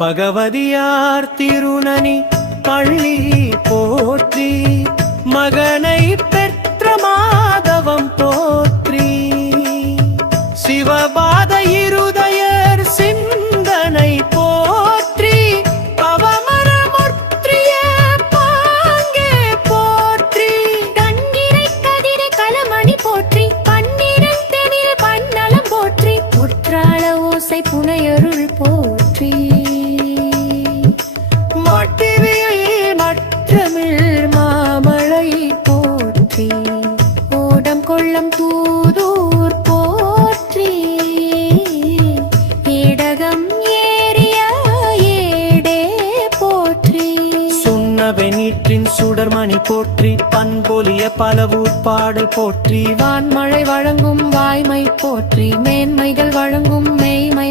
பகவதியார் திருநனி பள்ளி போற்றி, மகனை பெற்ற மாதவம் போற்றி, சிவபாத இருதயர் சிந்தனை போற்றி, பவமரமுற்றிய பாங்கே போற்றி, தன்னிறை கதிர கலமணி போற்றி, பன்னிரத்தெனில் பன்னலம் போற்றி, புற்றாள ஓசை புனையருள் போற்றி, மற்றமிழ் மாமழை போற்றி, ஓடம் கொள்ளம் தூதூர் போற்றி, ஏடகம் ஏறிய ஏடே போற்றி, சுண்ணவெனீற்றின் சுடர்மணி போற்றி, பண்பொலிய பலவூர் பாடல் போற்றி, வான்மழை வழங்கும் வாய்மை போற்றி, மேன்மைகள் வழங்கும் மெய்மை